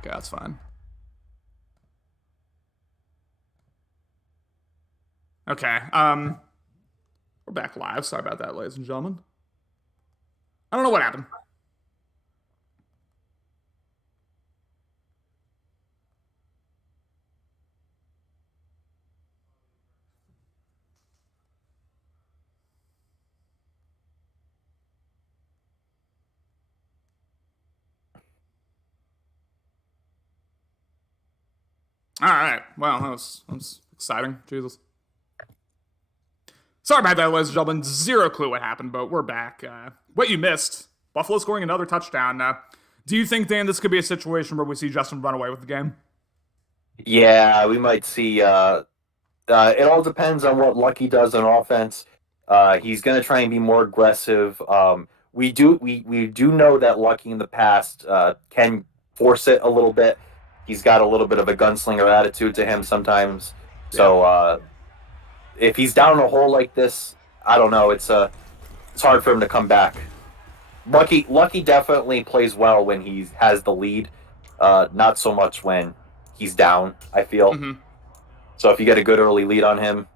Okay, that's fine. Okay, we're back live. Sorry about that, ladies and gentlemen. I don't know what happened. All right. Well, that was exciting. Jesus. Sorry about that, ladies and gentlemen. Zero clue what happened, but we're back. What you missed, Buffalo scoring another touchdown. Do you think, Dan, this could be a situation where we see Justin run away with the game? Yeah, we might see. It all depends on what Lucky does on offense. He's going to try and be more aggressive. We do know that Lucky in the past can force it a little bit. He's got a little bit of a gunslinger attitude to him sometimes. So if he's down a hole like this, I don't know. It's hard for him to come back. Lucky definitely plays well when he has the lead. Not so much when he's down, I feel. Mm-hmm. So if you get a good early lead on him,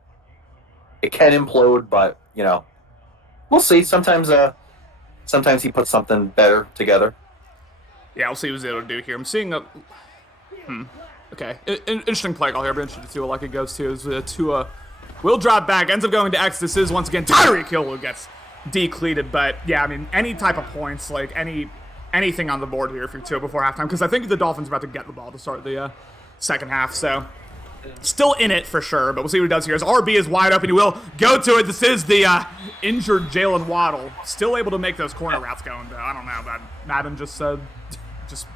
it can implode, but we'll see. Sometimes he puts something better together. Yeah, we'll see what he's able to do here. I'm seeing a okay, interesting play call here. I'll be interested to see what Lucky goes to. Is Tua will drop back, ends up going to X. This is once again Tyreek Hill who gets decleated, but yeah, I mean any type of points, like anything on the board here for Tua before halftime, because I think the Dolphins are about to get the ball to start the second half. So still in it for sure, but we'll see what he does here. His RB is wide open. He will go to it. This is the injured Jalen Waddle. Still able to make those corner routes going, though. I don't know, but Madden just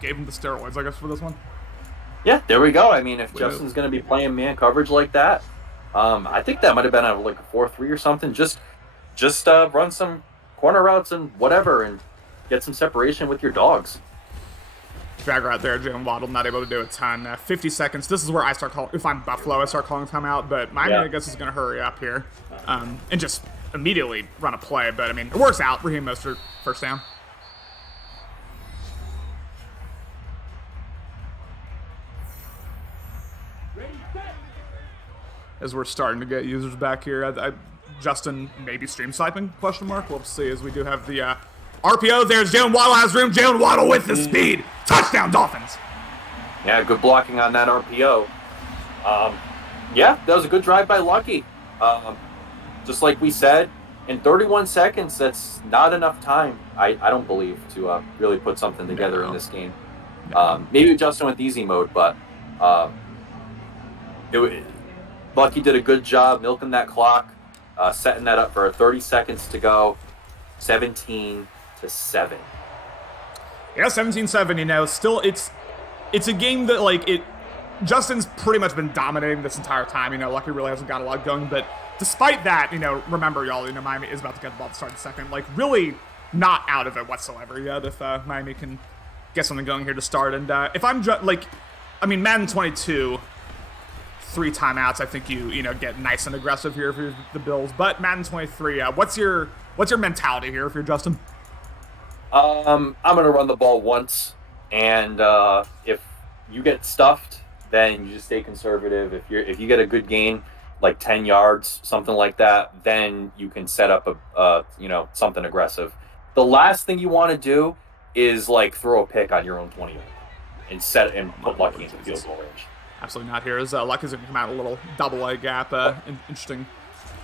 gave him the steroids, I guess, for this one. Yeah, there we go. I mean, if Justin's going to be playing man coverage like that, I think that might have been a 4-3 or something. Just run some corner routes and whatever and get some separation with your dogs. Drag right there, Jalen Waddle not able to do a ton. 50 seconds. This is where I start calling. If I'm Buffalo, I start calling timeout. But Miami, I guess, is going to hurry up here and just immediately run a play. But I mean, it works out. Raheem Mostert, first down. As we're starting to get users back here, Justin maybe stream sniping? Question mark. We'll see. As we do have the RPO. There's Jalen Waddle has room. Jalen Waddle with the speed. Touchdown, Dolphins. Yeah, good blocking on that RPO. Yeah, that was a good drive by Lucky. Just like we said, in 31 seconds, that's not enough time, I don't believe, to really put something together in this game. Maybe Justin went easy mode, but Lucky did a good job milking that clock, setting that up for 30 seconds to go, 17-7. Yeah, 17-7, still it's a game that, Justin's pretty much been dominating this entire time. Lucky really hasn't got a lot going, but despite that, remember, y'all, Miami is about to get the ball to start the second. Really not out of it whatsoever yet if Miami can get something going here to start. And if I'm, Madden 22, 3 timeouts, I think you get nice and aggressive here for the Bills. But Madden 23, what's your mentality here if you're Justin? I'm gonna run the ball once, and if you get stuffed, then you just stay conservative. If you get a good gain, like 10 yards, something like that, then you can set up something aggressive. The last thing you want to do is throw a pick on your own 20 and put Lucky into field goal range. Absolutely not here. As Lucky's going to come out a little double-A gap. Interesting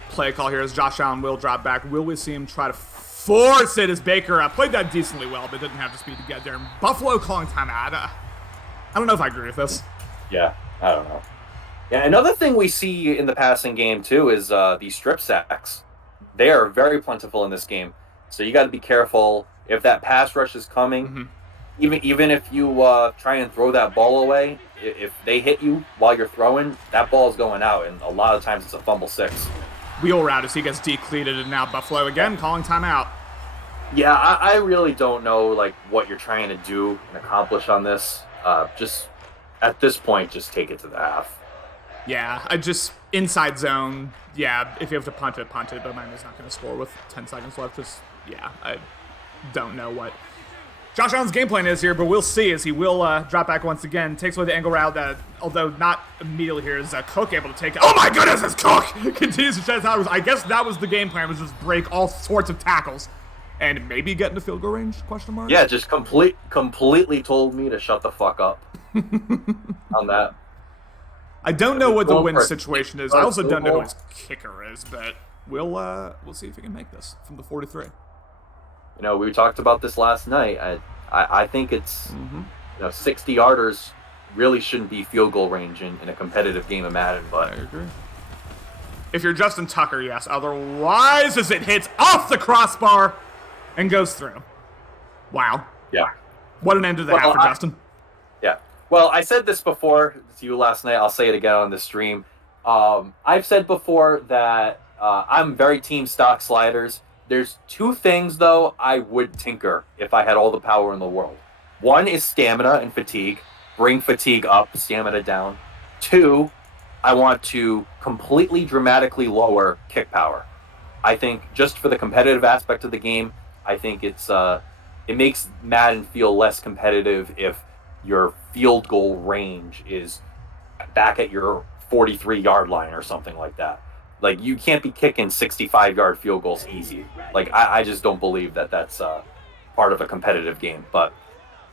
play call here as Josh Allen will drop back. Will we see him try to force it as Baker played that decently well, but didn't have the speed to get there. Buffalo calling timeout. I don't know if I agree with this. Yeah, I don't know. Yeah, another thing we see in the passing game, too, is these strip sacks. They are very plentiful in this game. So you got to be careful if that pass rush is coming. Mm-hmm. Even if you try and throw that ball away, if they hit you while you're throwing, that ball is going out, and a lot of times it's a fumble 6. Wheel route as he gets decleated, and now Buffalo again calling timeout. Yeah, I really don't know what you're trying to do and accomplish on this. Just at this point, just take it to the half. Yeah, I just inside zone. Yeah, if you have to punt it, but Miami's not going to score with 10 seconds left. I don't know what Josh Allen's game plan is here, but we'll see as he will drop back once again. Takes away the angle route, although not immediately here. Is Cook able to take it? Oh my goodness, it's Cook! Continues to shed towers. I guess that was the game plan, was just break all sorts of tackles. And maybe get into field goal range, question mark? Yeah, just completely told me to shut the fuck up on that. I don't know what the win situation is. I also don't know who his kicker is, but we'll see if he can make this from the 43. You know, we talked about this last night. I think it's 60-yarders really shouldn't be field goal range in a competitive game of Madden. But I agree. If you're Justin Tucker, yes. Otherwise, as it hits off the crossbar and goes through. Wow. Yeah. What an end to the half for Justin. Yeah. Well, I said this before to you last night. I'll say it again on the stream. I've said before that I'm very team stock sliders. There's two things, though, I would tinker if I had all the power in the world. One is stamina and fatigue. Bring fatigue up, stamina down. Two, I want to completely dramatically lower kick power. I think just for the competitive aspect of the game, I think it makes Madden feel less competitive if your field goal range is back at your 43-yard line or something like that. Like, you can't be kicking 65-yard field goals easy. Like, I just don't believe that that's part of a competitive game. But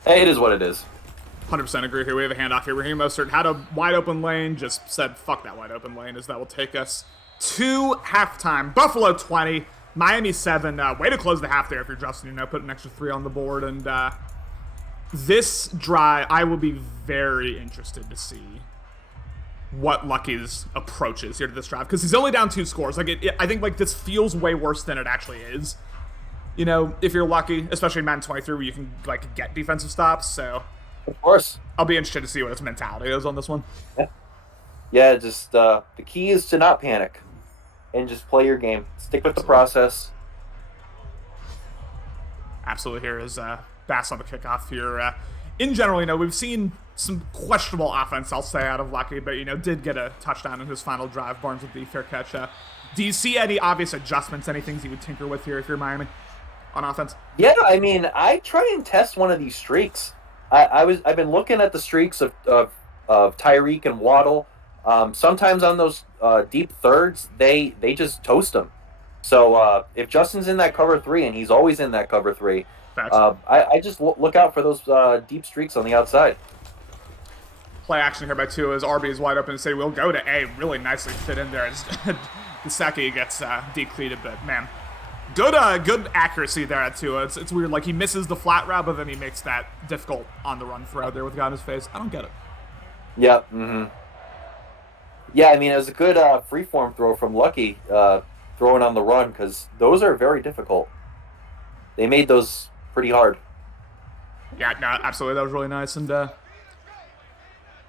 hey, it is what it is. 100% agree here. We have a handoff here. Raheem Mostert had a wide open lane, just said, fuck that wide open lane, as that will take us to halftime. Buffalo 20, Miami 7. Way to close the half there if you're Justin, put an extra 3 on the board. And this drive, I will be very interested to see what Lucky's approach is here to this drive, because he's only down 2 scores. Like, I think this feels way worse than it actually is. If you're lucky, especially in Madden 23, where you can get defensive stops. So, of course, I'll be interested to see what his mentality is on this one. Yeah, just the key is to not panic and just play your game. Stick with the process. Absolutely. Here is Bass on the kickoff here. In general, we've seen some questionable offense, I'll say, out of Lucky, but, did get a touchdown in his final drive. Barnes with the fair catch. Do you see any obvious adjustments, any things you would tinker with here if you're Miami on offense? Yeah, I mean, I try and test one of these streaks. I've been looking at the streaks of Tyreek and Waddle. Sometimes on those deep thirds, they just toast them. So if Justin's in that cover 3, and he's always in that cover 3, I just look out for those deep streaks on the outside. Play action here by Tua as RB is wide open and say we'll go to A. Really nicely fit in there as Gesicki gets decleated, but man, good accuracy there at Tua. It's weird, like he misses the flat route, but then he makes that difficult on the run throw there with a guy in his face. I don't get it. Yeah. Mm-hmm. Yeah, I mean, it was a good freeform throw from Lucky, throwing on the run, because those are very difficult. They made those pretty hard. Yeah, no, absolutely. That was really nice, and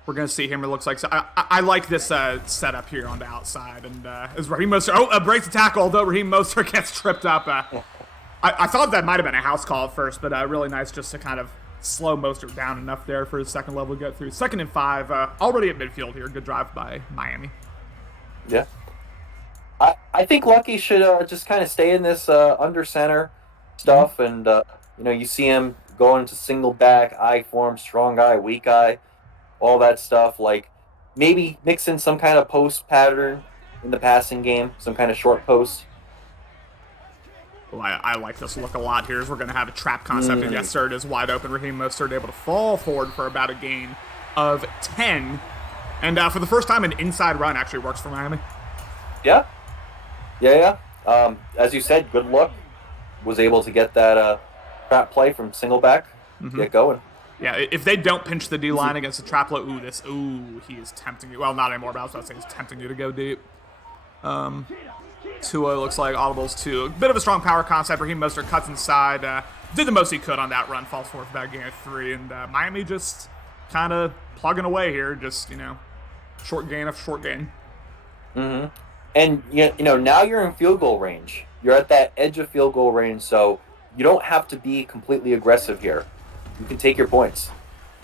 we're going to see him, it looks like. So I like this setup here on the outside, and as Raheem Mostert, breaks the tackle, although Raheem Mostert gets tripped up. I thought that might have been a house call at first, but really nice just to kind of slow Mostert down enough there for his second level to get through. 2nd and 5, already at midfield here. Good drive by Miami. Yeah. I think Lucky should just kind of stay in this under center stuff, and you see him going to single back, eye form, strong eye, weak eye, all that stuff. Like maybe mix in some kind of post pattern in the passing game, some kind of short post. Well, I like this look a lot here as we're going to have a trap concept, and yes, sir, it is wide open. Raheem Mostert able to fall forward for about a gain of 10. And for the first time, an inside run actually works for Miami. Yeah. As you said, good luck. Was able to get that trap play from single back, get going. Yeah, if they don't pinch the D-line against the trap play, he is tempting you. Well, not anymore, but I was about to say he's tempting you to go deep. Tua looks like audibles too. A bit of a strong power concept. Raheem Mostert cuts inside. Did the most he could on that run. Falls forward for that gain of 3. And Miami just kind of plugging away here. Just, short gain of short gain. Mm-hmm. And, now you're in field goal range. You're at that edge of field goal range, so you don't have to be completely aggressive here. You can take your points.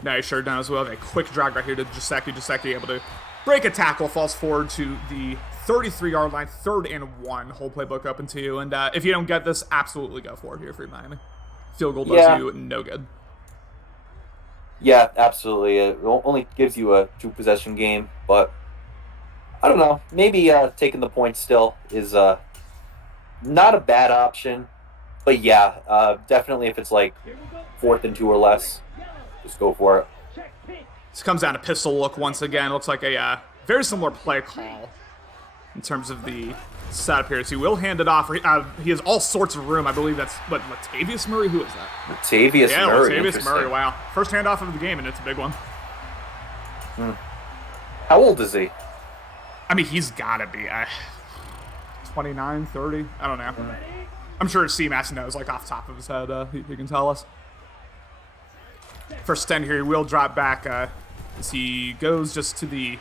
No, you sure don't as well. A quick drag right here to Gesicki. Gesicki able to break a tackle, falls forward to the 33-yard line, 3rd and 1. Whole playbook open to you. And if you don't get this, absolutely go for it here for Miami. Field goal does you no good. Yeah, absolutely. It only gives you a two possession game, but I don't know. Maybe taking the points still is not a bad option. But yeah, definitely if it's like 4th and 2 or less, just go for it. This comes down to pistol look once again. Looks like a very similar play call in terms of the setup here. So he will hand it off. He has all sorts of room. I believe that's, what, Latavius Murray? Who is that? Latavius Murray. Latavius Murray, wow. First handoff of the game, and it's a big one. How old is he? I mean, he's got to be 29, 30. I don't know. I'm sure CMAS knows, like, off the top of his head. He can tell us. First 10 here, he will drop back as he goes just to the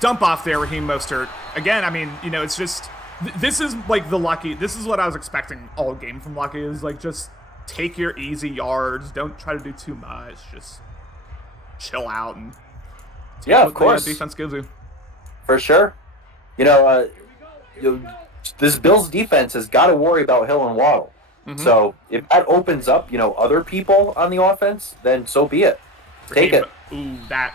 dump off there, Raheem Mostert. Again, I mean, you know, it's just, this is like the Lucky, this is what I was expecting all game from Lucky, is like just take your easy yards, don't try to do too much, just chill out and take Yeah, what of course. the defense gives you. For sure. You know, this Bills defense has got to worry about Hill and Waddle. So if that opens up, you know, other people on the offense, then so be it. Take it. Ooh, that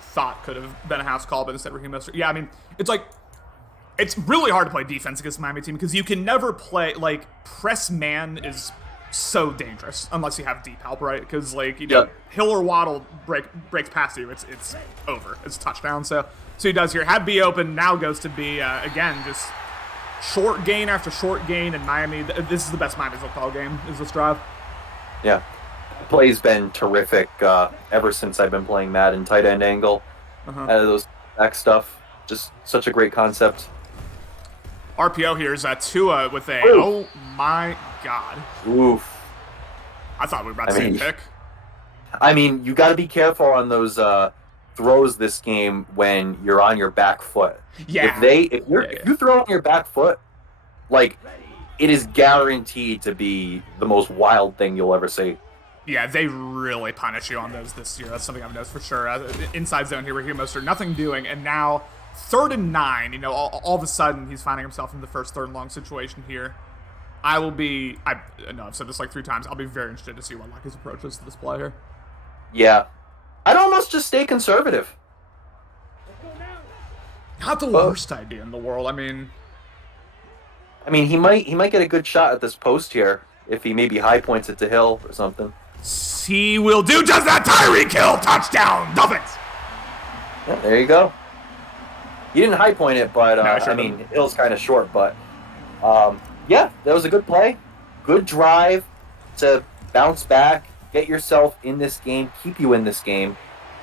thought could have been a house call, but instead Raheem Mostert. Yeah, I mean, it's like, it's really hard to play defense against the Miami team because you can never play, like, press man is so dangerous unless you have deep help, right? Because, like, you know, Hill or Waddle breaks past you, it's over. It's a touchdown. So he does here. Had B open, now goes to B. Again, just short gain after short gain, and Miami, this is the best Miami football game, is this drive. Yeah. Play's been terrific ever since I've been playing Madden tight end angle. Out of those back stuff. Just such a great concept. RPO here is Tua with a, oh my god. Oof. I thought we were about to see a pick. I mean, you got to be careful on those throws this game when you're on your back foot. Yeah. If you throw on your back foot, like, it is guaranteed to be the most wild thing you'll ever see. Yeah, they really punish you on those this year. That's something I've noticed for sure. Inside zone here, Raheem Mostert, nothing doing, and now 3rd and 9. You know, all of a sudden he's finding himself in the first 3rd and long situation here. I know I've said this like 3 times. I'll be very interested to see what Lucky's approach is to this play here. Yeah, I'd almost just stay conservative. Not the worst idea in the world. I mean, he might get a good shot at this post here if he maybe high points it to Hill or something. He will do just that. Tyreek Hill, touchdown, Dolphins. Yeah, there you go. He didn't high point it, but No, Hill's kind of short. But yeah, that was a good play, good drive to bounce back, get yourself in this game, keep you in this game,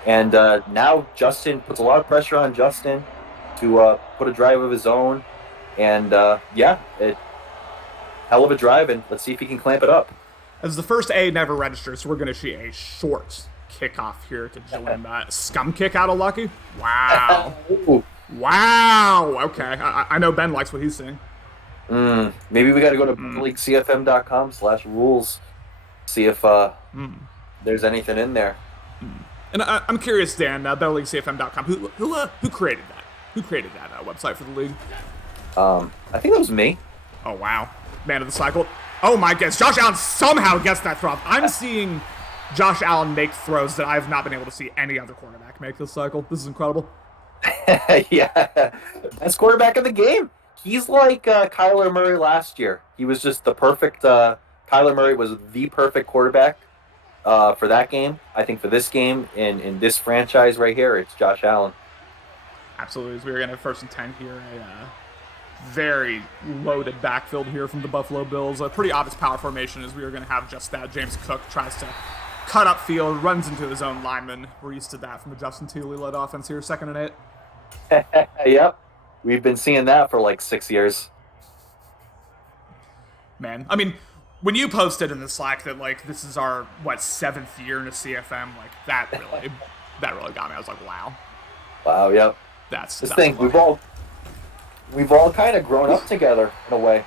and now Justin puts a lot of pressure on Justin to put a drive of his own, and hell of a drive, and let's see if he can clamp it up. As the first A never registers, so we're going to see a short kickoff here to join scum kick out of Lucky. Wow. Wow. Okay. I know Ben likes what he's seeing. Maybe we got to go to leaguecfm.com/rules, see if there's anything in there. And I'm curious, Dan, BetterLeagueCFM.com, who created that? Who created that website for the league? I think that was me. Oh, wow. Man of the cycle. Oh, my goodness. Josh Allen somehow gets that throw. I'm seeing Josh Allen make throws that I have not been able to see any other quarterback make this cycle. This is incredible. Yeah. Best quarterback of the game. He's like Kyler Murray last year. He was just the perfect Kyler Murray was the perfect quarterback for that game. I think for this game, in this franchise right here, it's Josh Allen. Absolutely. As we are going to have 1st and 10 here. Very loaded backfield here from the Buffalo Bills. A pretty obvious power formation as we are going to have just that. James Cook tries to cut up field, runs into his own lineman. We're used to that from the Justin Thiele-led offense here. 2nd and 8. Yep. We've been seeing that for like 6 years. Man, I mean, when you posted in the Slack that, like, this is our, 7th year in a CFM, like, that really got me. I was like, wow. Wow, yep. That's thing. We've all kind of grown up together in a way.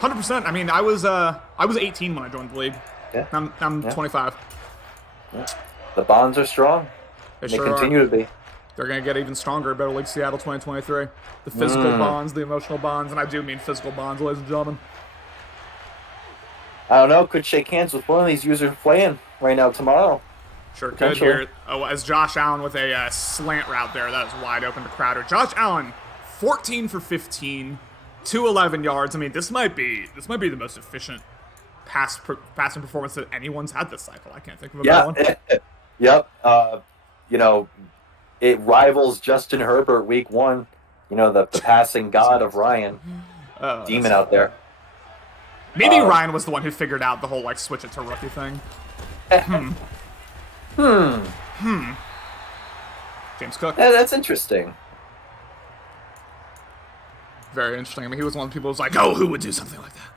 100%. I mean, I was 18 when I joined the league. Yeah. I'm 25. Yeah. The bonds are strong. They continue to be. They're going to get even stronger at Better League Seattle 2023. The physical bonds, the emotional bonds, and I do mean physical bonds, ladies and gentlemen. I don't know. Could shake hands with one of these users playing right now tomorrow. Sure could here. Oh, as Josh Allen with a slant route there. That is wide open to Crowder. Josh Allen, 14 for 15, 211 yards. I mean, this might be the most efficient passing performance that anyone's had this cycle. I can't think of a better one. Yep. You know, it rivals Justin Herbert week 1. You know, the passing god of Ryan. Demon out there. Maybe Ryan was the one who figured out the whole, like, switch it to rookie thing. James Cook. Yeah, that's interesting. Very interesting. I mean, he was one of the people who was like, oh, who would do something like that?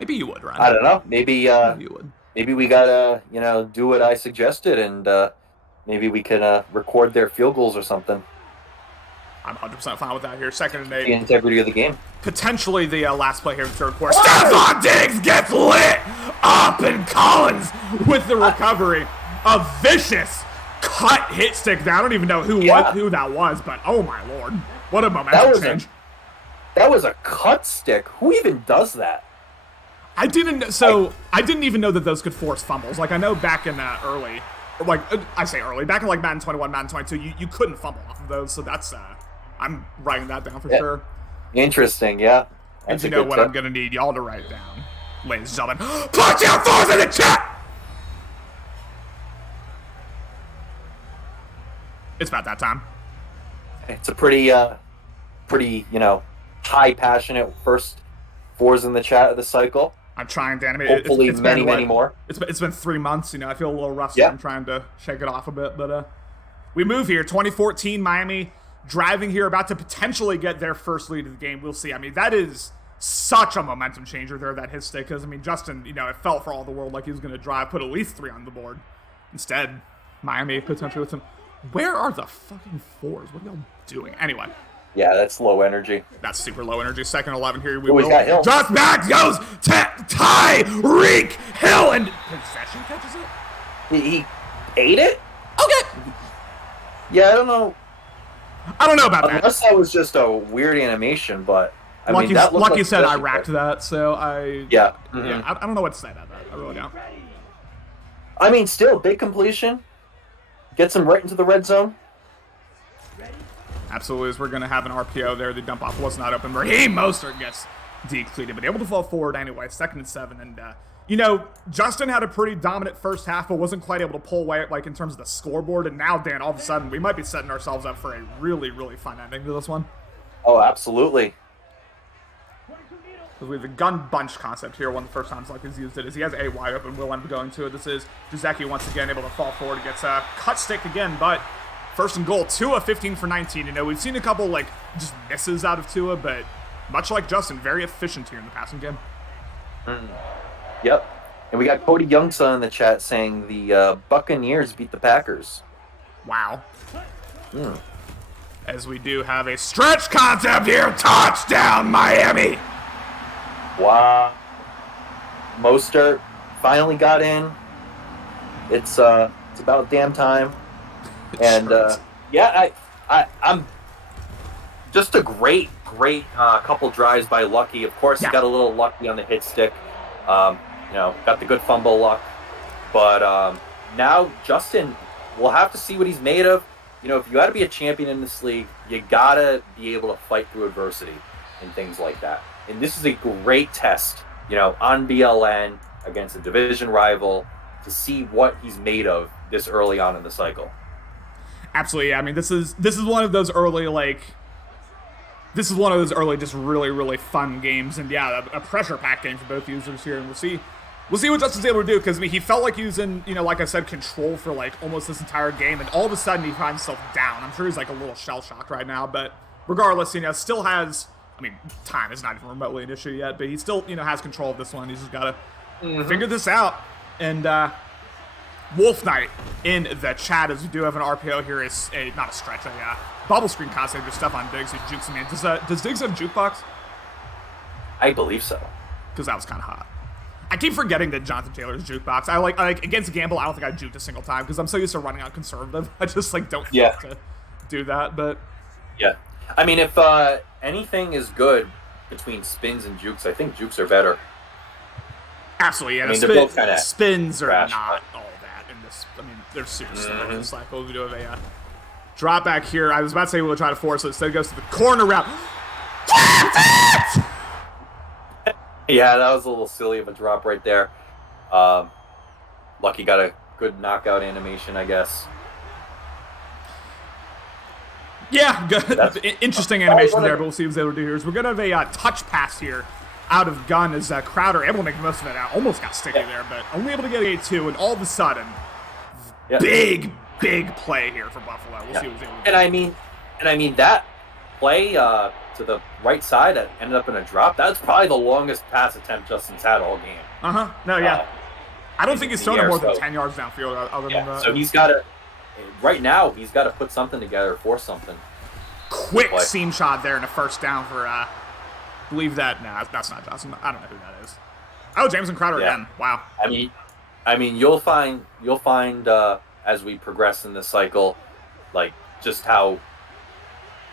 Maybe you would, Ryan. I don't know. Maybe you would. Maybe we gotta, do what I suggested, and maybe we can record their field goals or something. I'm 100% fine with that here. 2nd and 8. The integrity of the game. Potentially the last play here in the third quarter. Stephon Diggs gets lit up, and Collins with the recovery. A vicious cut hit stick. Now, I don't even know who that was, but oh my lord. What a momentum change. That was a cut stick. Who even does that? I didn't even know that those could force fumbles. Like, I know back in back in like Madden 21, Madden 22, you couldn't fumble off of those, so that's, I'm writing that down for sure. Interesting, yeah. And you know what I'm going to need y'all to write down, ladies and gentlemen. Put your phones in the chat! It's about that time. It's a pretty, high passionate first 4s in the chat of the cycle. I'm trying to animate. Hopefully it's many more. It's been 3 months. I feel a little rusty. I'm trying to shake it off a bit, but we move here. 2014 Miami driving here, about to potentially get their first lead of the game. We'll see. I mean, that is such a momentum changer there, that hit stick, because I mean, Justin, it felt for all the world like he was going to drive, put at least 3 on the board. Instead, Miami potentially with some. Where are the fucking 4s? What are y'all doing? Anyway. Yeah, that's low energy. That's super low energy. 2nd 11 here. We got Hill. Just back goes Tyreek Hill, and possession catches it. He ate it? Okay. Yeah, I don't know. I don't know about that. Unless that was just a weird animation, but I mean, that looked like like you said, I racked that, so I. Yeah. Yeah. I don't know what to say about that. I really don't. I mean, still big completion. Gets him right into the red zone. Absolutely, as we're going to have an RPO there. The dump off was not open. Raheem Mostert gets depleted, but able to fall forward anyway. 2nd and 7. And, Justin had a pretty dominant first half, but wasn't quite able to pull away, like, in terms of the scoreboard. And now, Dan, all of a sudden, we might be setting ourselves up for a really, really fun ending to this one. Oh, absolutely. We have the gun bunch concept here. One of the first times like he's used it is he has a wide open. Will end up going to it. This is Juzeki once again able to fall forward. He gets a cut stick again, but 1st and goal. Tua 15 for 19. We've seen a couple like just misses out of Tua, but much like Justin, very efficient here in the passing game. Yep. And we got Cody Youngson in the chat saying the Buccaneers beat the Packers. Wow. As we do have a stretch concept here. Touchdown, Miami. Wow. Mostert finally got in. It's about damn time. And I'm just a great couple drives by Lucky. Of course, he got a little lucky on the hit stick. Got the good fumble luck. But now Justin, we'll have to see what he's made of. If you got to be a champion in this league, you got to be able to fight through adversity and things like that. And this is a great test, on BLN against a division rival to see what he's made of this early on in the cycle. Absolutely. Yeah. I mean, this is one of those early, just really, really fun games. And yeah, a pressure pack game for both users here. And we'll see what Justin's able to do. Cause he felt like he was in, like I said, control for almost this entire game. And all of a sudden he finds himself down. I'm sure he's a little shell shocked right now, but regardless, still has, time is not even remotely an issue yet, but he still, has control of this one. He's just got to figure this out. And Wolf Knight in the chat, as we do have an RPO here, is not a stretch, a bubble screen concept with stuff on Diggs who jukes him in. Does Diggs have jukebox? I believe so. Because that was kind of hot. I keep forgetting that Jonathan Taylor's jukebox. I like against Gamble, I don't think I juked a single time because I'm so used to running out conservative. I just don't think to do that, but... Yeah. If anything is good between spins and jukes, I think jukes are better. Absolutely, yeah. They're both kind of spins are trash, not all that in this. they're super slow in the cycle. We do have a drop back here. I was about to say we'll try to force it. Instead, it goes to the corner route. Yeah, that was a little silly of a drop right there. Lucky got a good knockout animation, I guess. Yeah, good. Interesting animation there, but we'll see what he's able to do here. We're going to have a touch pass here out of gun as Crowder able to make the most of it. Almost got sticky there, but only able to get a 2, and all of a sudden, big play here for Buffalo. We'll see what he's able to do. And I mean that play to the right side that ended up in a drop, that's probably the longest pass attempt Justin's had all game. No, yeah. I don't think he's thrown it more than 10 yards downfield other than that. So he's got to, right now, he's got to put something together for something. Quick seam shot there and a first down for, believe that. Nah, that's not Justin. I don't know who that is. Oh, Jameson Crowder again. Wow. I mean, you'll find as we progress in this cycle, like, just how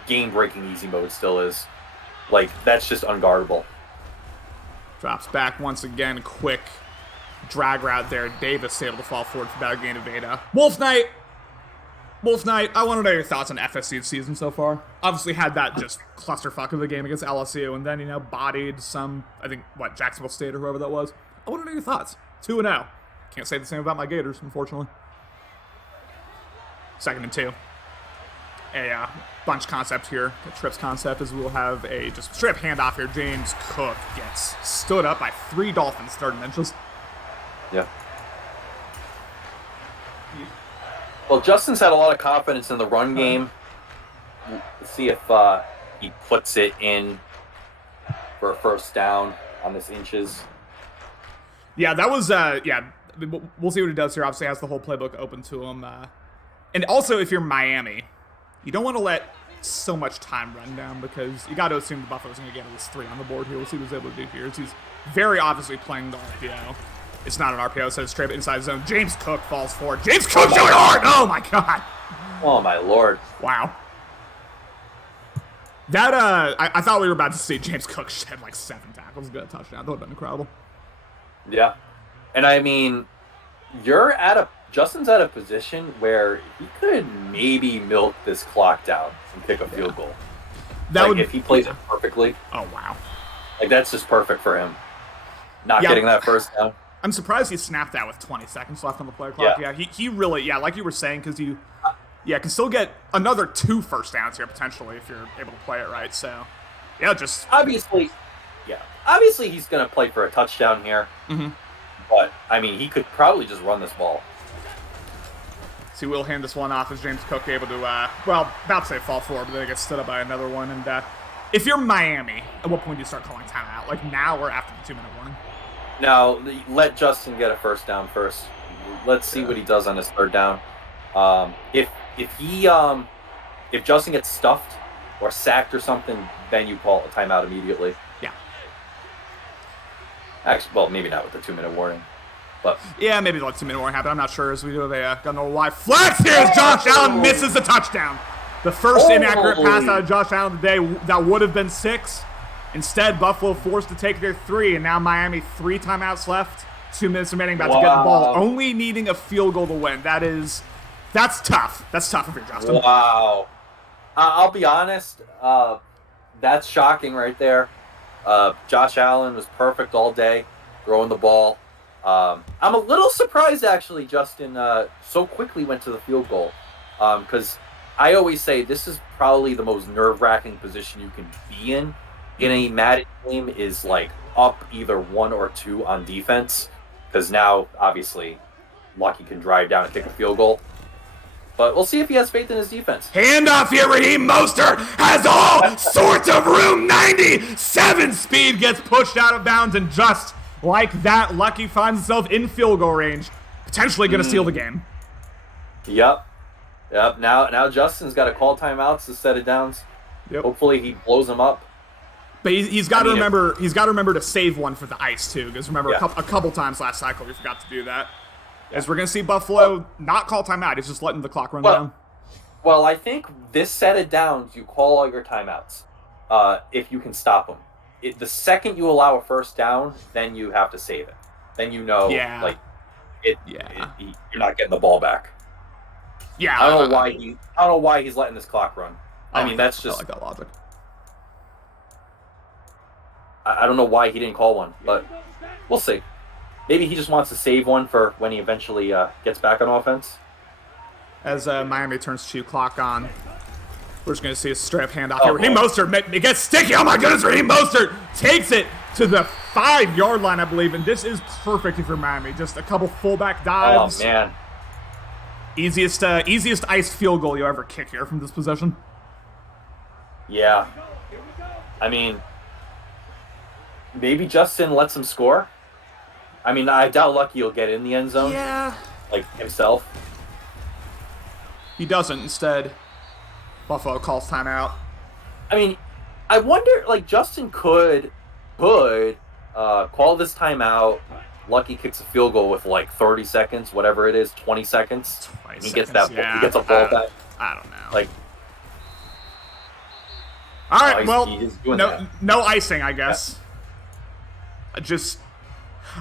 game-breaking easy mode still is. Like, that's just unguardable. Drops back once again. Quick drag route there. Davis able to fall forward for that gain of Veda. Wolf Knight, I want to know your thoughts on FSC's season so far. Obviously had that just clusterfuck of a game against LSU, and then, bodied some, I think, Jacksonville State or whoever that was. I want to know your thoughts. 2-0. Can't say the same about my Gators, unfortunately. 2nd and 2. A bunch concept here, a trips concept, as we'll have a just straight handoff here. James Cook gets stood up by 3 Dolphins starting benches. Yeah. Well, Justin's had a lot of confidence in the run game. Let's see if he puts it in for a first down on this inches. Yeah, that was, we'll see what he does here. Obviously has the whole playbook open to him. And also, if you're Miami, you don't want to let so much time run down because you got to assume the Buffalo's going to get at least 3 on the board here. We'll see what he's able to do here. He's very obviously playing the RPO. It's not an RPO, so it's straight inside zone. James Cook falls forward. James Cook going hard! Oh, my God. Oh, my Lord. Wow. That, I thought we were about to see James Cook shed like 7 tackles, get a touchdown. That would have been incredible. Yeah. And I mean, Justin's at a position where he could maybe milk this clock down and kick a field goal. If he plays it perfectly. Oh, wow. Like, that's just perfect for him. Not getting that first down. I'm surprised he snapped that with 20 seconds left on the play clock. Yeah, he really, like you were saying, because you can still get another 2 first downs here, potentially, if you're able to play it right. So, just... Obviously, he's going to play for a touchdown here. Mm-hmm. But, I mean, he could probably just run this ball. See, we'll hand this one off as James Cook able to, about to say fall forward, but then he gets stood up by another one. And if you're Miami, at what point do you start calling timeout? Like now or after the 2-minute warning? Now, let Justin get a first down first. Let's see what he does on his 3rd down. If Justin gets stuffed or sacked or something, then you call a timeout immediately. Yeah. Actually, well, maybe not with the 2-minute warning. But yeah, maybe like 2-minute warning happened. I'm not sure as we do have a got no wide flex here as Josh Allen misses the touchdown. The first inaccurate pass out of Josh Allen today that would have been 6. Instead, Buffalo forced to take their 3, and now Miami 3 timeouts left. 2 minutes remaining, about to get the ball. Only needing a field goal to win. That's tough. That's tough if you're Justin. Wow. I'll be honest. That's shocking right there. Josh Allen was perfect all day, throwing the ball. I'm a little surprised, actually, Justin so quickly went to the field goal. Because I always say this is probably the most nerve-wracking position you can be in a Madden game is like up either 1 or 2 on defense. Because now, obviously, Lucky can drive down and kick a field goal. But we'll see if he has faith in his defense. Handoff here, Raheem Mostert has all sorts of room. 97 speed gets pushed out of bounds, and just like that, Lucky finds himself in field goal range. Potentially going to seal the game. Yep. Now Justin's got to call timeouts to set it down. Yep. Hopefully he blows them up. But he's got to remember. He's got to remember to save one for the ice too. Because remember, a couple times last cycle we forgot to do that. As we're going to see Buffalo not call timeout. He's just letting the clock run down. Well, I think this set of downs, you call all your timeouts if you can stop them. The second you allow a first down, then you have to save it. Then you know, you're not getting the ball back. Yeah, I don't know why he's letting this clock run. I mean, that's I just like that logic. I don't know why he didn't call one, but we'll see. Maybe he just wants to save one for when he eventually gets back on offense. As Miami turns to clock on, we're just going to see a straight up handoff Oh, here. Raheem boy. Mostert, it gets sticky. Oh my goodness, Raheem Mostert takes it to the 5-yard line, I believe, and this is perfect for Miami. Just a couple fullback dives. Oh man, Easiest iced field goal you ever kick here from this possession. yeah. I mean, maybe Justin lets him score. I mean, I doubt Lucky will get in the end zone. Yeah. Like himself. He doesn't. Instead, Buffalo calls timeout. I mean, I wonder, like, Justin could call this timeout. Lucky kicks a field goal with like 30 seconds, whatever it is, 20 seconds. 20 He gets seconds, that. He gets a ball back. I don't know. Like, all right, no icing, I guess. Yeah.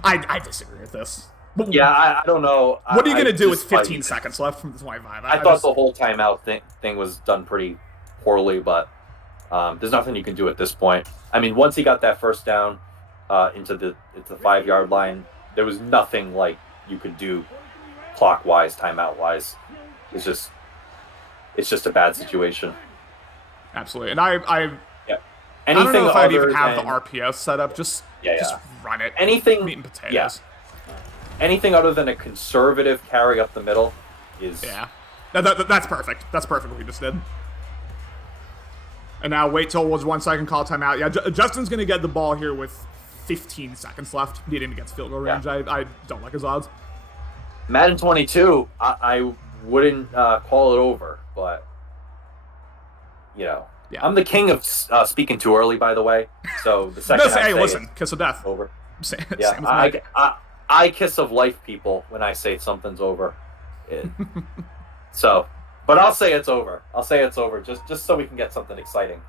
I disagree with this. Yeah, I don't know. What are you gonna do with 15 seconds left from the 25? I thought the whole timeout thing was done pretty poorly, but there's nothing you can do at this point. I mean, once he got that first down into the 5-yard line, there was nothing like you could do clock-wise, timeout-wise. It's just a bad situation. Absolutely, and I Anything don't know if I'd even have than, the RPO set up. Just run it. Anything meat and potatoes. Yeah. Anything other than a conservative carry up the middle is that's perfect. That's perfect what we just did. And now wait till 1 second, call timeout. Yeah, Justin's gonna get the ball here with 15 seconds left, needing to get to field goal range. Yeah. I don't like his odds. Madden 22, I wouldn't call it over, but you know. Yeah. I'm the king of speaking too early, by the way. So the second kiss of death. Over. Yeah, I kiss of life people when I say something's over. But I'll say it's over. I'll say it's over just so we can get something exciting.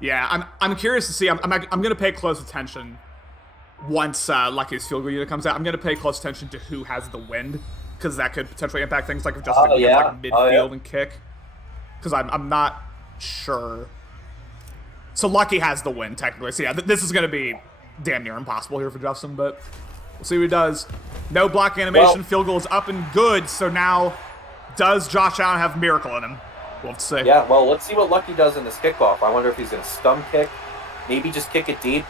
Yeah, I'm curious to see. I'm gonna pay close attention once Lucky's field goal unit comes out. I'm gonna pay close attention to who has the wind, because that could potentially impact things like if Justin gets like midfield and kick. Because I'm not sure. So Lucky has the win technically. So yeah, this is gonna be damn near impossible here for Justin, but we'll see what he does. No block animation. Field goal is up and good. So now, does Josh Allen have miracle in him? We'll have to see. Yeah, well, let's see what Lucky does in this kickoff. I wonder if he's going to stum kick, maybe just kick it deep.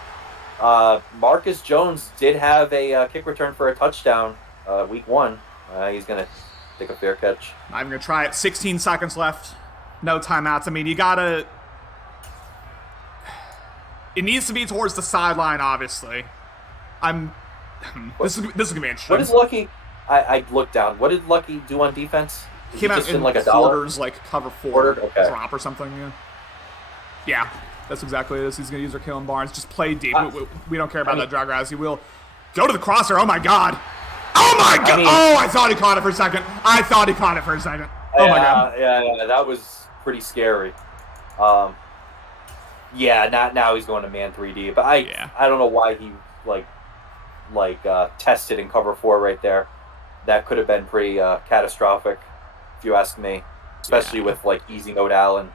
Marcus Jones did have a kick return for a touchdown week 1. He's going to take a fair catch. I'm going to try it. 16 seconds left. No timeouts. I mean, you got to... It needs to be towards the sideline, obviously. This is going to be interesting. What is Lucky... I looked down. What did Lucky do on defense? Came out in like a quarters, like cover 4 drop or something. Yeah, that's exactly what it is. He's going to use our Kalen Barnes. Just play deep. We don't care about that drag route. He will go to the crosser. Oh, my God. Oh, my God. I thought he caught it for a second. Oh, my God. Yeah, that was pretty scary. Now he's going to man 3D. But I don't know why he, tested in cover 4 right there. That could have been pretty catastrophic, if you ask me, especially with easing out Allen.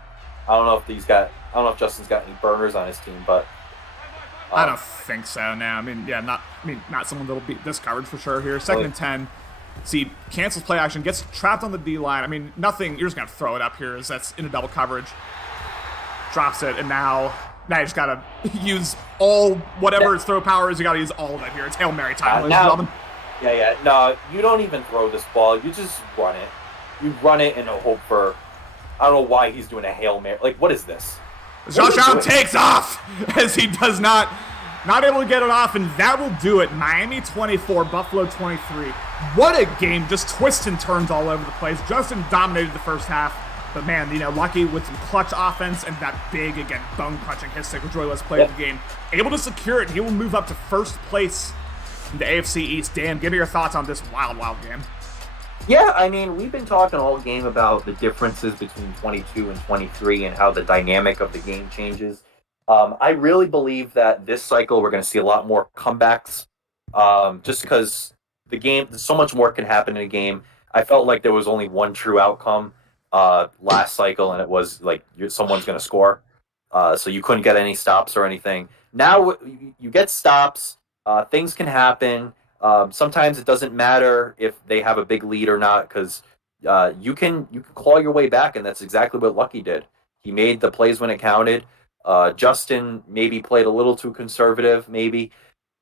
I don't know if Justin's got any burners on his team, but I don't think so. Now, not someone that'll beat this coverage for sure here. 2nd and 10. See, cancels play action, gets trapped on the D line. I mean, nothing. You're just gonna throw it up here as that's in a double coverage. Drops it, and now you just gotta use all whatever its throw power is. You gotta use all of it here. It's Hail Mary time, ladies and gentlemen. No, you don't even throw this ball. You just run it. You run it and hope for... I don't know why he's doing a Hail Mary. What is this? Josh Allen takes off as he does not able to get it off, and that will do it. Miami 24, Buffalo 23. What a game. Just twists and turns all over the place. Justin dominated the first half, but man, Lucky with some clutch offense and that big, again, bone-crunching hit stick, which really was play of the game. Able to secure it, and he will move up to first place in the AFC East. Dan, give me your thoughts on this wild game. Yeah, I mean, we've been talking all game about the differences between 22 and 23 and how the dynamic of the game changes. I really believe that this cycle we're going to see a lot more comebacks, just because the game, so much more can happen in a game. I felt like there was only one true outcome last cycle, and it was like someone's going to score. So you couldn't get any stops or anything. Now you get stops. Things can happen. Sometimes it doesn't matter if they have a big lead or not because you can claw your way back, and that's exactly what Lucky did. He made the plays when it counted. Justin maybe played a little too conservative, maybe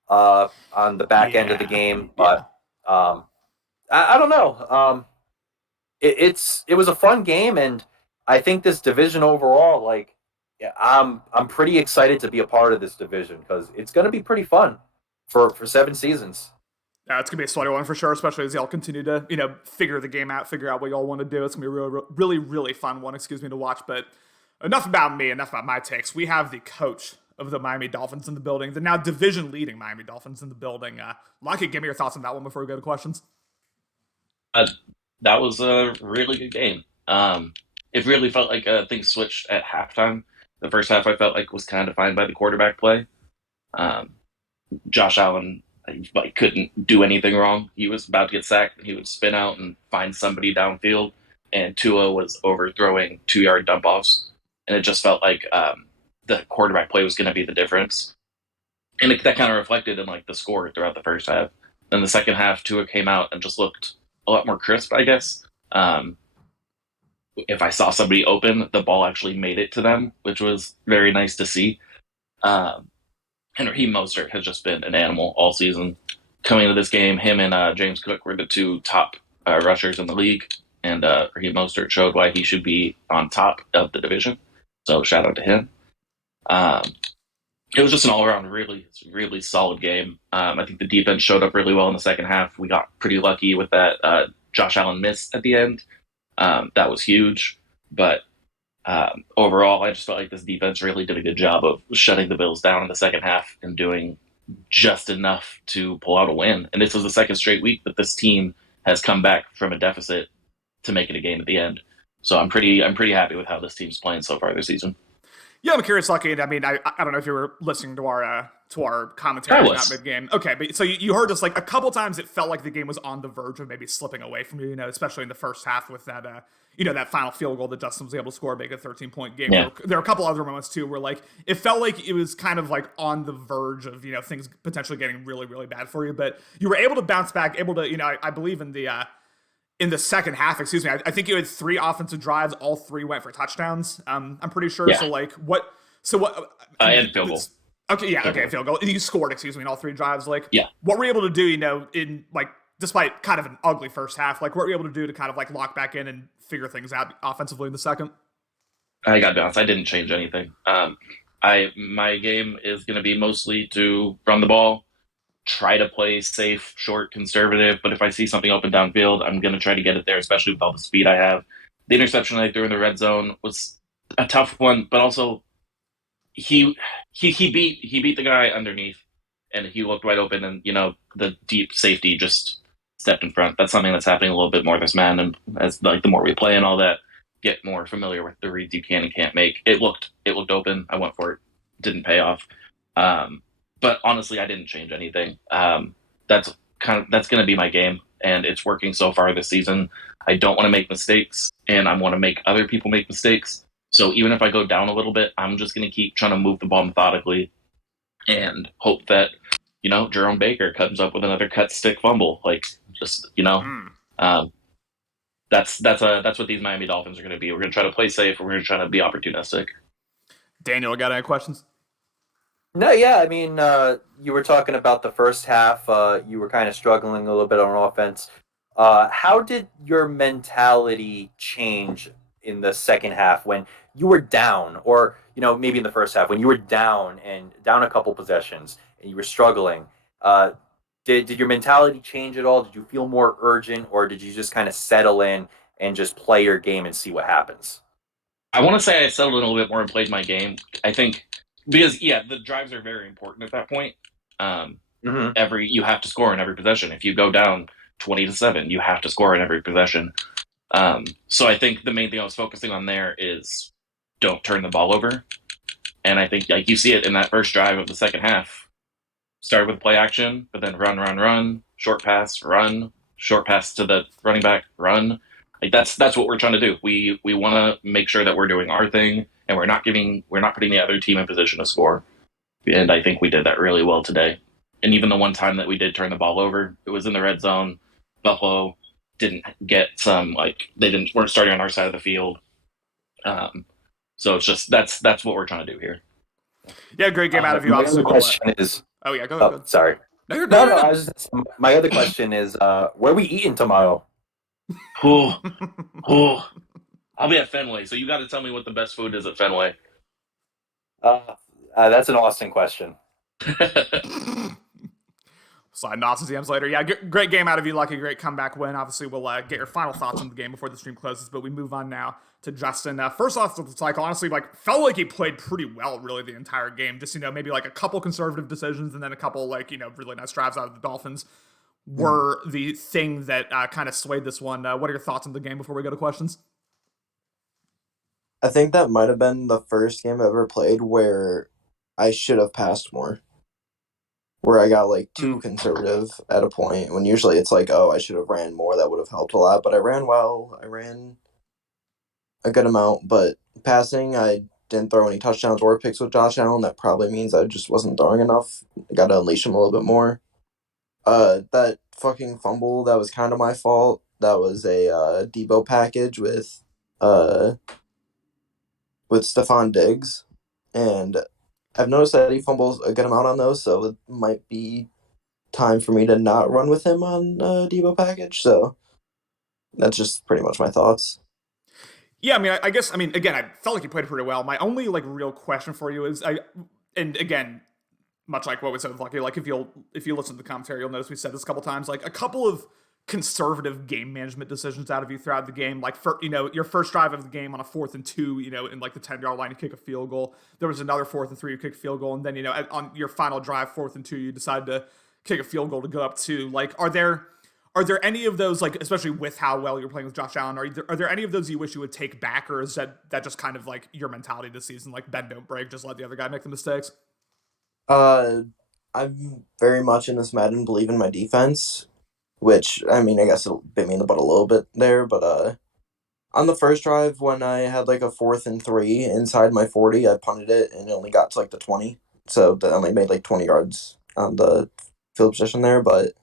on the back end of the Yeah, game, yeah. but um, I don't know. It was a fun game, and I think this division overall, like, yeah, I'm pretty excited to be a part of this division because it's going to be pretty fun for 7 seasons. It's gonna be a sweaty one for sure, especially as y'all continue to figure the game out, figure out what y'all want to do. It's gonna be a really fun one. Excuse me to watch, but enough about me, enough about my takes. We have the coach of the Miami Dolphins in the building, the now division leading Miami Dolphins in the building. Lucky, give me your thoughts on that one before we go to questions. Uh, that was a really good game. It really felt like things switched at halftime. The first half I felt like was kind of defined by the quarterback play. Um, Josh Allen like couldn't do anything wrong. He was about to get sacked, and he would spin out and find somebody downfield. And Tua was overthrowing 2 yard dump offs, and it just felt like the quarterback play was going to be the difference. And that kind of reflected in like the score throughout the first half. Then the second half, Tua came out and just looked a lot more crisp, I guess. If I saw somebody open, the ball actually made it to them, which was very nice to see. Um, and Raheem Mostert has just been an animal all season. Coming into this game, him and James Cook were the two top rushers in the league, and Raheem Mostert showed why he should be on top of the division. So shout out to him. Um, it was just an all-around really solid game. I think the defense showed up really well in the second half. We got pretty lucky with that Josh Allen miss at the end. That was huge, but overall, I just felt like this defense really did a good job of shutting the Bills down in the second half and doing just enough to pull out a win. And this was the second straight week that this team has come back from a deficit to make it a game at the end. So I'm pretty happy with how this team's playing so far this season. Yeah, I'm curious, Lucky. I mean, I don't know if you were listening to our commentary I about was. mid game. Okay, but so you heard us like a couple times. It felt like the game was on the verge of maybe slipping away from you. Especially in the first half with that that final field goal that Justin was able to score, make a 13-point game. Yeah. There were a couple other moments too where like it felt like it was kind of like on the verge of things potentially getting really bad for you, but you were able to bounce back, able to I believe in the second half, excuse me, I think you had 3 offensive drives. All 3 went for touchdowns. I'm pretty sure. Yeah. So like what? So what? I had field goal. Okay, yeah, Field okay, goal. field goal. You scored, excuse me, in all 3 drives. Like, Yeah. what were you able to do? In like despite kind of an ugly first half, like what were you able to do to kind of like lock back in and figure things out offensively in the second? I got to be honest, I didn't change anything. My game is going to be mostly to run the ball, try to play safe, short, conservative. But if I see something open downfield, I'm going to try to get it there, especially with all the speed I have. The interception I threw in the red zone was a tough one, but also he beat the guy underneath, and he looked wide open, and the deep safety just stepped in front. That's something that's happening a little bit more this man, and as like the more we play and all that, get more familiar with the reads you can and can't make. It looked open. I went for it. Didn't pay off. But honestly, I didn't change anything. That's going to be my game, and it's working so far this season. I don't want to make mistakes, and I want to make other people make mistakes. So even if I go down a little bit, I'm just going to keep trying to move the ball methodically and hope that Jerome Baker comes up with another cut stick fumble. Like just um, that's what these Miami Dolphins are going to be. We're going to try to play safe. We're going to try to be opportunistic. Daniel, got any questions? No, yeah, I mean, you were talking about the first half. You were kind of struggling a little bit on offense. How did your mentality change in the second half when you were down, or maybe in the first half when you were down and down a couple possessions and you were struggling? Did your mentality change at all? Did you feel more urgent, or did you just kind of settle in and just play your game and see what happens? I want to say I settled in a little bit more and played my game. I think because the drives are very important at that point. Um, Mm-hmm. you have to score in every possession. If you go down 20-7, you have to score in every possession. So I think the main thing I was focusing on there is don't turn the ball over. And I think like you see it in that first drive of the second half. Started with play action, but then run, short pass, run, short pass to the running back, run. Like that's what we're trying to do. We want to make sure that we're doing our thing and we're not putting the other team in position to score. And I think we did that really well today. And even the one time that we did turn the ball over, it was in the red zone. Buffalo didn't get some like they weren't starting on our side of the field. So it's just that's what we're trying to do here. Yeah, great game out of you. My Obviously, other question is. oh yeah, go Oh, ahead. sorry. No, you're No, done. no. My other question is, where are we eating tomorrow? Oh, oh. I'll be at Fenway, so you got to tell me what the best food is at Fenway. That's an Austin question. Slide Austin's DMs later. Yeah, great game out of you, Lucky. Great comeback win. Obviously, we'll get your final thoughts on the game before the stream closes, but we move on now to Justin. First off, the cycle, honestly, like felt like he played pretty well, really, the entire game. Just maybe like a couple conservative decisions and then a couple really nice drives out of the Dolphins were the thing that kind of swayed this one. What are your thoughts on the game before we go to questions? I think that might have been the first game I ever played where I should have passed more. Where I got like too conservative at a point when usually it's like, oh, I should have ran more. That would have helped a lot. But I ran well. I ran a good amount. But passing, I didn't throw any touchdowns or picks with Josh Allen. That probably means I just wasn't throwing enough. I got to unleash him a little bit more. That fucking fumble, that was kind of my fault. That was a Debo package with Stephon Diggs. And I've noticed that he fumbles a good amount on those, so it might be time for me to not run with him on Debo package. So that's just pretty much my thoughts. Yeah, I guess, again, I felt like he played pretty well. My only, real question for you is, and again, much like what we said with Lucky, if you listen to the commentary, you'll notice we said this a couple times, a couple of conservative game management decisions out of you throughout the game. Your first drive of the game on a 4th and 2, in the 10-yard line, you kick a field goal. There was another 4th and 3, you kick a field goal. And then, on your final drive, 4th and 2, you decide to kick a field goal to go up 2. Are there any of those, especially with how well you're playing with Josh Allen, are there any of those you wish you would take back, or is that just kind of your mentality this season? Bend, don't break, just let the other guy make the mistakes? I'm very much in this Madden believe in my defense, which, I guess it bit me in the butt a little bit there, but on the first drive when I had a 4th and 3 inside my 40, I punted it and it only got to the 20, so that only made 20 yards on the field position there, but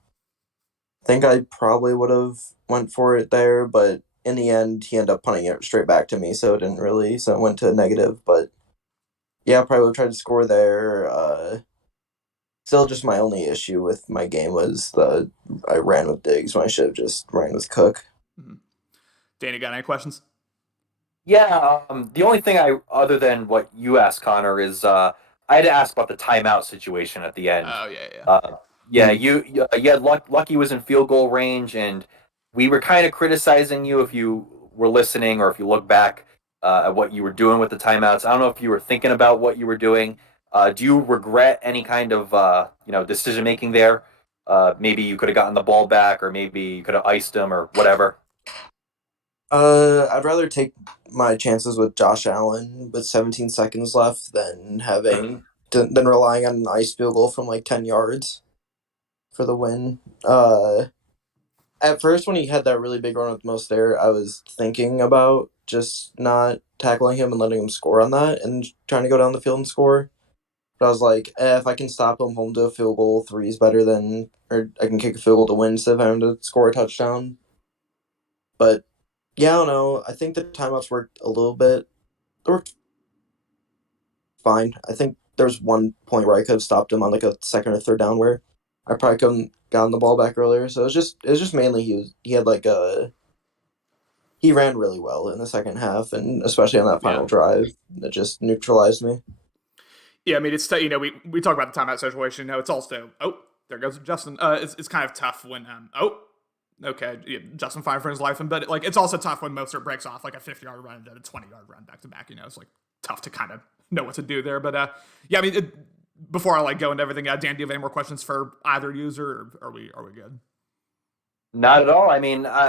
I think I probably would have went for it there, but in the end, he ended up punting it straight back to me, so it went to a negative, but yeah, I probably would have tried to score there. Still, just my only issue with my game was I ran with Diggs when I should have just ran with Cook. Mm-hmm. Danny, got any questions? Yeah, the only thing other than what you asked, Connor, is I had to ask about the timeout situation at the end. Oh, yeah. Yeah, you had Lucky was in field goal range, and we were kind of criticizing you if you were listening or if you look back at what you were doing with the timeouts. I don't know if you were thinking about what you were doing. Do you regret any kind of decision making there? Maybe you could have gotten the ball back, or maybe you could have iced him, or whatever. I'd rather take my chances with Josh Allen with 17 seconds left than than relying on an ice field goal from 10 yards for the win. At first, when he had that really big run with most there, I was thinking about just not tackling him and letting him score on that and trying to go down the field and score. But I was like, if I can stop him home to a field goal, 3 is better than, or I can kick a field goal to win instead of having to score a touchdown. But yeah, I don't know. I think the timeouts worked a little bit. They worked fine. I think there was one point where I could have stopped him on a second or third down where I probably couldn't have gotten the ball back earlier. So it was just mainly he had he ran really well in the second half, and especially on that final drive, it just neutralized me. Yeah, it's we talk about the timeout situation. It's also there goes Justin. It's kind of tough when okay, Justin fighting for his life, but it's also tough when Mostert breaks off a 50-yard run and then a 20-yard run back to back. It's tough to kind of know what to do there. But before I go into everything, Dan, do you have any more questions for either user, or are we good? Not at all.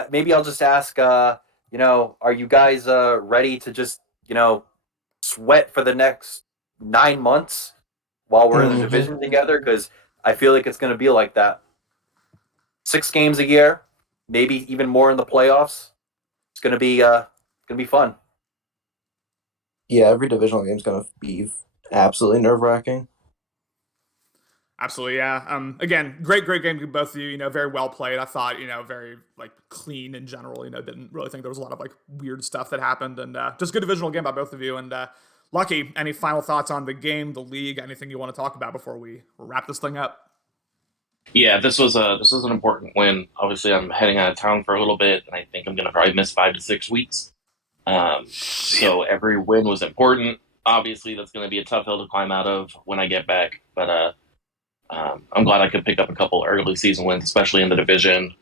Maybe I'll just ask. Are you guys ready to just sweat for the next 9 months while we're in the division together? Because I feel like it's going to be like that. 6 games a year, maybe even more in the playoffs. It's gonna be fun. Yeah, every divisional game is going to be absolutely nerve-wracking. Absolutely, yeah. Again, great game to both of you. Very well played. I thought, very like clean in general. Didn't really think there was a lot of like weird stuff that happened, and just good divisional game by both of you. And Lucky, any final thoughts on the game, the league, anything you want to talk about before we wrap this thing up? Yeah, this was an important win. Obviously, I'm heading out of town for a little bit, and I think I'm gonna probably miss 5 to 6 weeks. So every win was important. Obviously, that's gonna be a tough hill to climb out of when I get back. But I'm glad I could pick up a couple early season wins, especially in the division.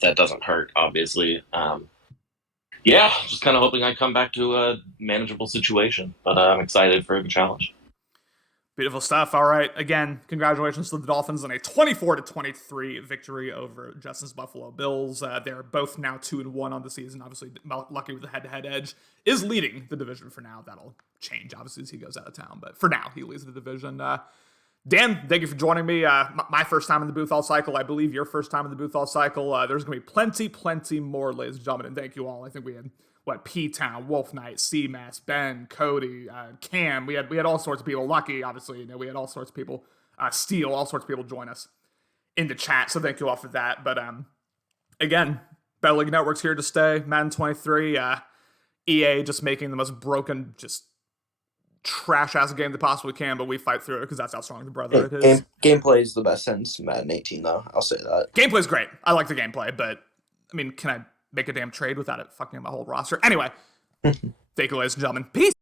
That doesn't hurt, obviously. Yeah, just kind of hoping I come back to a manageable situation. But I'm excited for the challenge. Beautiful stuff. All right. Again, congratulations to the Dolphins on a 24-23 victory over Justin's Buffalo Bills. They're both now 2-1 on the season. Obviously, Lucky with the head-to-head edge is leading the division for now. That'll change, obviously, as he goes out of town. But for now, he leads the division. Dan, thank you for joining me. My first time in the booth all cycle. I believe your first time in the booth all cycle. There's going to be plenty more, ladies and gentlemen. And thank you all. I think we had P-Town, Wolf Knight, C-Mass, Ben, Cody, Cam. We had all sorts of people. Lucky, obviously, we had all sorts of people. Steel, all sorts of people join us in the chat. So thank you all for that. But again, Battle League Network's here to stay. Madden 23, EA just making the most broken, just trash-ass game they possibly can, but we fight through it because that's how strong the brother it is. Gameplay is the best since Madden 18, though. I'll say that. Gameplay's great. I like the gameplay, but, can I make a damn trade without it fucking my whole roster? Anyway, thank you, ladies and gentlemen. Peace.